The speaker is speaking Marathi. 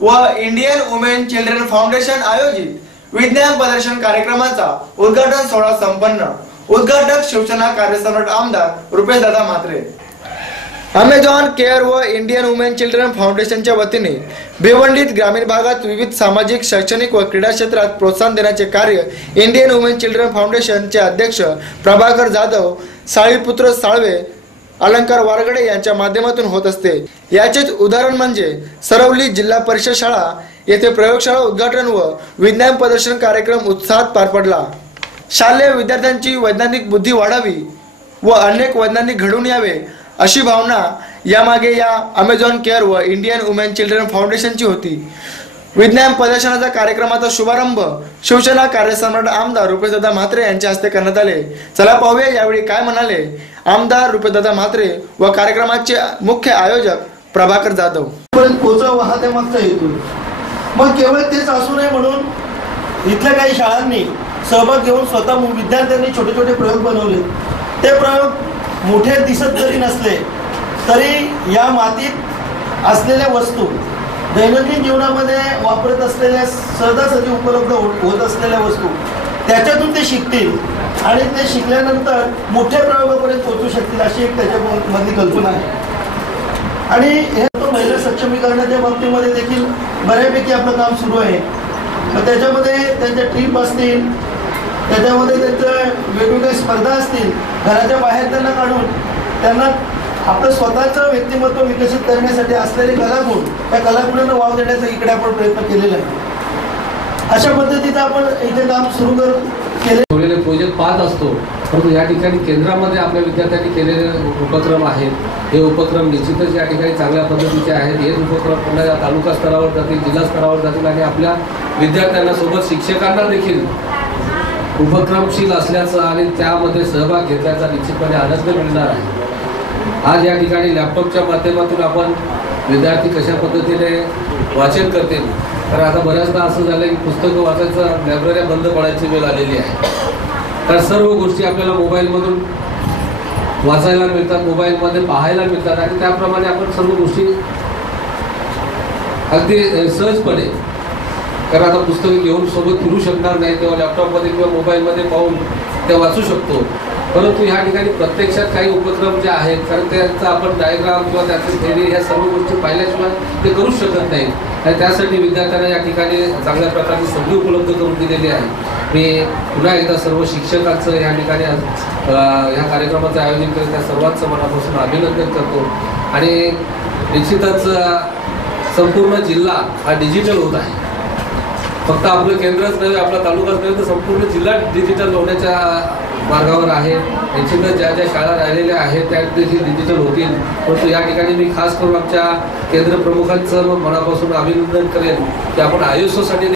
व इंडियन वुमेन चिल्ड्रन फाउंडेशन आयोजित विज्ञान प्रदर्शन कार्यक्रमाचा उद्घाटन सोहळा संपन्न। उद्घाटक शिवसेना कार्यसम्राट आमदार रुपेशदादा म्हात्रे। अमेझॉन केअर व इंडियन वुमेन चिल्ड्रन फाउंडेशनच्या वतीने भिवंडीत ग्रामीण भागात विविध सामाजिक, शैक्षणिक व क्रीडा क्षेत्रात प्रोत्साहन देण्याचे कार्य इंडियन वुमेन चिल्ड्रन फाउंडेशनचे अध्यक्ष प्रभाकर जाधव, साळीपुत्र साळवे, अलंकार वारगडे यांच्या माध्यमातून होत असते। याचेच उदाहरण म्हणजे सरवली जिल्हा परिषद शाळा येथे प्रयोगशाळा उद्घाटन व विज्ञान प्रदर्शन कार्यक्रम उत्साहात पार पडला। शालेय विद्यार्थ्यांची वैज्ञानिक बुद्धी वाढावी व अनेक वैज्ञानिक घडून यावे अशी भावना यामागे या अमेझॉन केअर व इंडियन वुमेन चिल्ड्रन फाउंडेशनची होती। विज्ञान प्रदर्शनाचा कार्यक्रमाचा शुभारंभ शिवसेना कार्यसम्राट आमदार रुपेशदादा म्हात्रे यांच्या हस्ते करण्यात आले। चला पाहूया यावेळी काय म्हणाले आमदार रुपेशदादा म्हात्रे व कार्यक्रमाचे मुख्य आयोजक प्रभाकर जाधव। पोचावा हा त्यामागचा हेतू। मग केवळ तेच असू नये म्हणून इथल्या काही शाळांनी सहभाग घेऊन स्वतः विद्यार्थ्यांनी छोटे छोटे प्रयोग बनवले। ते प्रयोग मोठे दिसत जरी नसले तरी या मातीत असलेल्या वस्तू, दैनंदिन जीवनामध्ये वापरत असलेल्या सहजासहजी उपलब्ध होत असलेल्या वस्तू त्याच्यातून ते शिकतील आणि ते शिकल्यानंतर मोठ्या प्रयोगापर्यंत पोहोचू शकतील अशी एक त्याच्यामधली कल्पना आहे। आणि हे तो महिला सक्षमीकरणाच्या बाबतीमध्ये देखील बऱ्यापैकी आपलं काम सुरू आहे। मग त्याच्यामध्ये त्यांच्या ट्रीप असतील, त्याच्यामध्ये त्यांच्या वेगवेगळ्या स्पर्धा असतील, घराच्या बाहेर त्यांना काढून त्यांना आपलं स्वतःचं व्यक्तिमत्व विकसित करण्यासाठी असलेले कलागुण, त्या कलागुणांना वाव देण्याचा इकडे आपण प्रयत्न केलेला आहे। अशा पद्धतीचं आपण इथे काम सुरू केले प्रोजेक्ट पाहत असतो, परंतु या ठिकाणी केंद्रामध्ये आपल्या विद्यार्थ्यांनी केलेले उपक्रम आहेत। हे उपक्रम निश्चितच या ठिकाणी चांगल्या पद्धतीचे आहेत। हे उपक्रम पुन्हा तालुका स्तरावर जातील, जिल्हा स्तरावर जातील आणि आपल्या विद्यार्थ्यांना सोबत शिक्षकांना देखील उपक्रमशील असल्याचं आणि त्यामध्ये सहभाग घेतल्याचा निश्चितपणे आनंद मिळणार आहे। आज या ठिकाणी लॅपटॉपच्या माध्यमातून आपण विद्यार्थी कशा पद्धतीने वाचन करतील, तर आता बऱ्याचदा असं झालं की पुस्तकं वाचायचं लायब्रऱ्या बंद पडायची वेळ आलेली आहे। तर सर्व गोष्टी आपल्याला मोबाईलमधून वाचायला मिळतात, मोबाईलमध्ये पाहायला मिळतात आणि त्याप्रमाणे आपण सर्व गोष्टी अगदी सहजपणे, कारण आता पुस्तकं घेऊन सोबत फिरू शकणार नाही तेव्हा लॅपटॉपमध्ये किंवा मोबाईलमध्ये पाहून ते वाचू शकतो। परंतु ह्या ठिकाणी प्रत्यक्षात काही उपक्रम जे आहेत, कारण त्याचा आपण डायग्राम किंवा त्याची थेरी ह्या सर्व गोष्टी पाहिल्याशिवाय ते करू शकत नाही आणि त्यासाठी विद्यार्थ्यांना या ठिकाणी चांगल्या प्रकारची संधी उपलब्ध करून दिलेली आहे। मी पुन्हा एकदा सर्व शिक्षकांचं या ठिकाणी ह्या कार्यक्रमाचं आयोजन करत त्या सर्वांचं मनापासून अभिनंदन करतो आणि निश्चितच संपूर्ण जिल्हा हा डिजिटल होत आहे। फक्त आपलं केंद्रच नव्हे, आपला तालुकाच नव्हे तर संपूर्ण जिल्हा डिजिटल होण्याच्या मार्गावर आहे। निश्चितच ज्या ज्या शाळा राहिलेल्या आहेत त्या देखील डिजिटल होतील। परंतु या ठिकाणी मी खास करून आमच्या केंद्र प्रमुखांचं मनापासून अभिनंदन करेन की आपण आयुष्यासाठी